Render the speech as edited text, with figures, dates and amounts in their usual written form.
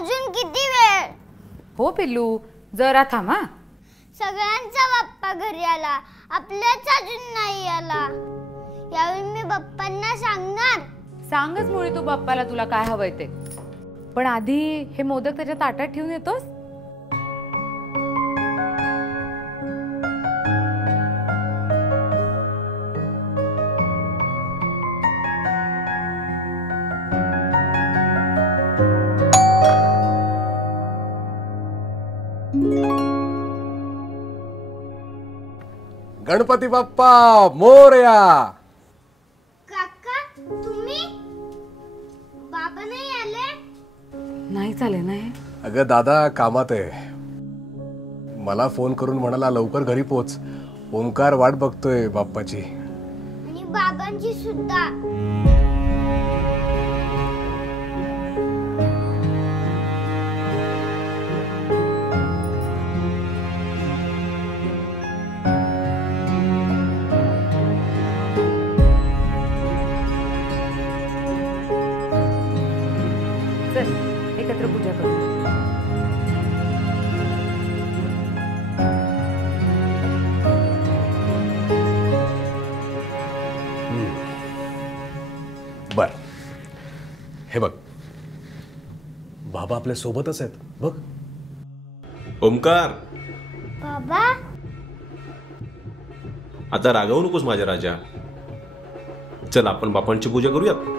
अजून किती वेळ? हो पिल्लू, जरा थांब हा. सगळ्यांचा बाप्पा घरी आला, आपल्याच अजून नाही आला. यावेळी मी बाप्पांना सांगणार. सांगच मुळी तू बाप्पाला तुला काय हवंय ते. पण आधी हे मोदक त्याच्या ताटात ठेवून येतोस. गणपती बाप्पा मोरया. काका तुम्ही? बाबा नाही आले? नाही चालेल ना हे. अगं दादा कामात आहे. मला फोन करून म्हणाला लवकर घरी पोच. ओंकार वाट बघतोय बाप्पाची. आणि बाबांची सुद्धा. चल एकत्र पूजा करू. बर हे बघ, बाबा आपल्या सोबतच आहेत बघ. ओमकार, बाबा आता रागवू नकोस माझ्या राजा. चल आपण बापांची पूजा करूयात.